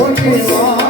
continuar